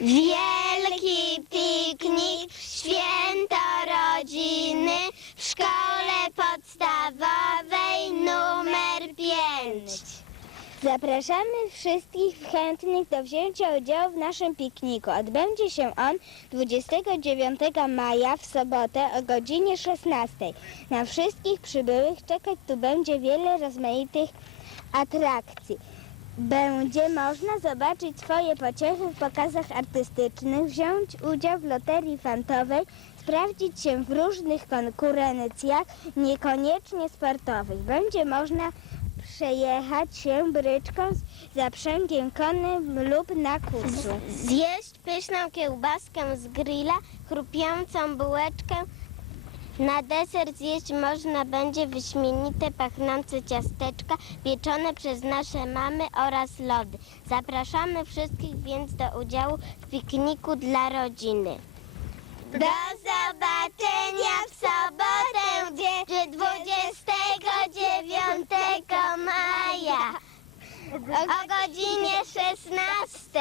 Wielki piknik, święto rodziny w szkole podstawowej numer 5. Zapraszamy wszystkich chętnych do wzięcia udziału w naszym pikniku. Odbędzie się on 29 maja w sobotę o godzinie 16. Na wszystkich przybyłych czekać tu będzie wiele rozmaitych atrakcji. Będzie można zobaczyć swoje pociechy w pokazach artystycznych, wziąć udział w loterii fantowej, sprawdzić się w różnych konkurencjach, niekoniecznie sportowych. Będzie można przejechać się bryczką z zaprzęgiem konnym lub na kurzu. Zjeść pyszną kiełbaskę z grilla, chrupiącą bułeczkę. Na deser zjeść można będzie wyśmienite pachnące ciasteczka pieczone przez nasze mamy oraz lody. Zapraszamy wszystkich więc do udziału w pikniku dla rodziny. Do zobaczenia w sobotę, gdzie 29 maja o godzinie 16.